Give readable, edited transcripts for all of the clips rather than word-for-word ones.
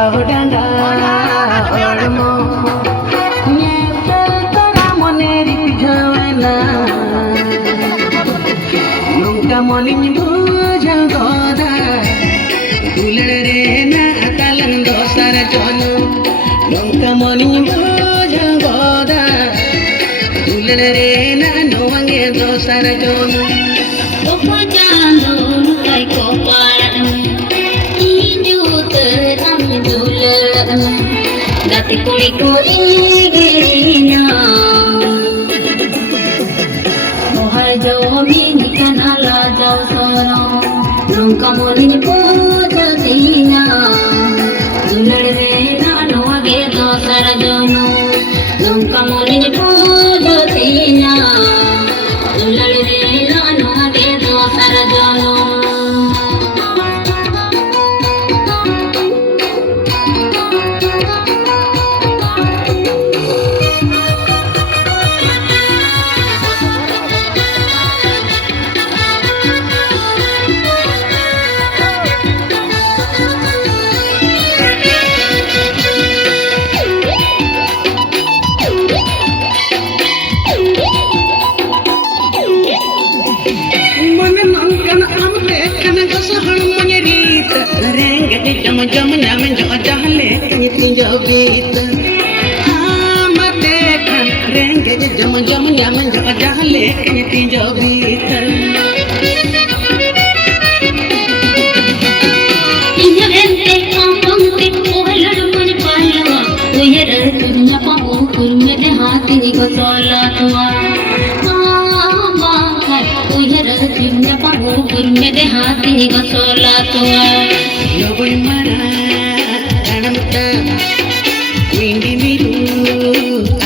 Audanga ormo nyepel tara moneri pijana nunca monin bujal goda dulare na talan dosar jono nunca monin bujal goda dulare na noange dosar jono opajalo kai ko paran Dati kuli kuli gerinya Mohar jauh mini kan ala jauh soro Nungka molin puja tina Dular rena noa gedo sarajono Nungka molin puja tina Dular rena noa gedo sarajono jam nyam jo jahle tin jo git amate khan renge jam nyam jo jahle tin jo git injente kampante ohalar मन पालवा उयर दुनिया पाओ कुरमे दे हाथ नि को सोला तुआ उयर दुनिया पाओ कुरमे दे हाथ नि को सोला तुआ Loboy mara ananta windi miru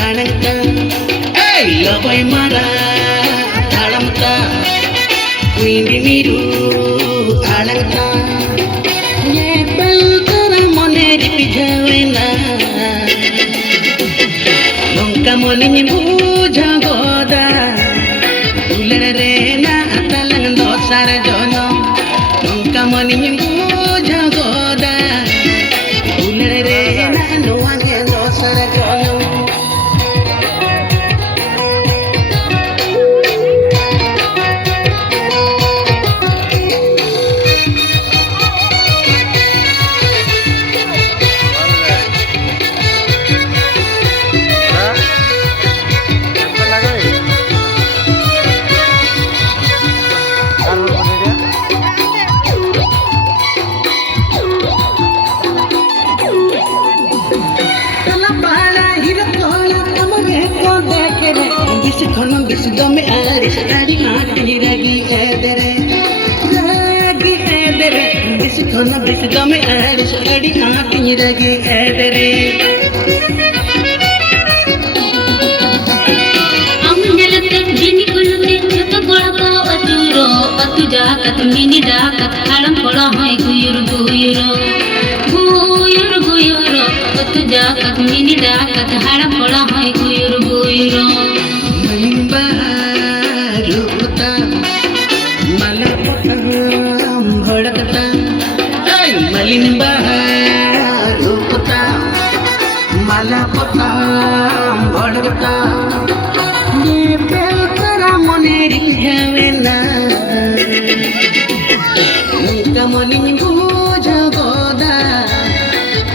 ananta hey loboy mara ananta windi miru ananta ye bel tara moneri pijawena nongka monin buja goda ulare na atalang dosar jono nongka monin Dome aris adi ngati ragi edere bis khona bis dome aris adi ngati ragi edere amnelate jini kulute chota gola ko aturo atuja katmini dakat halam pola hoy guyur guyuro atuja katmini dakat halam pola hoy guyuro Rupata malapata bhadakata ay malin bahar rupata malapata bhadakata ye pel tara moneri javena nunca monin buja goda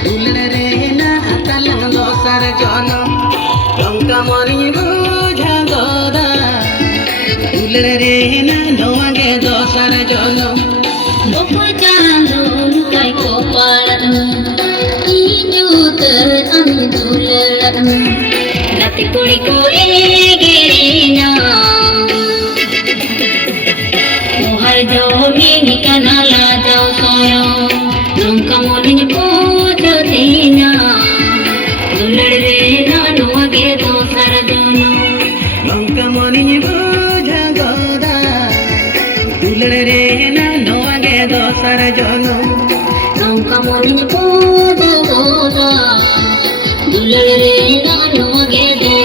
dulare na talang dosar jono nunca monin buja goda dulare na noange dosar jono opajalo kai ko paran injut am dular Dati kuli kuli gerinya Mohar jauh mini kan ala jauh soro Nungka molin puja tina Dular rena noa gedo sarajono nunca monin buja goda dulare na noange dosar jono Nungka molin puja goda Dular rena noa gedo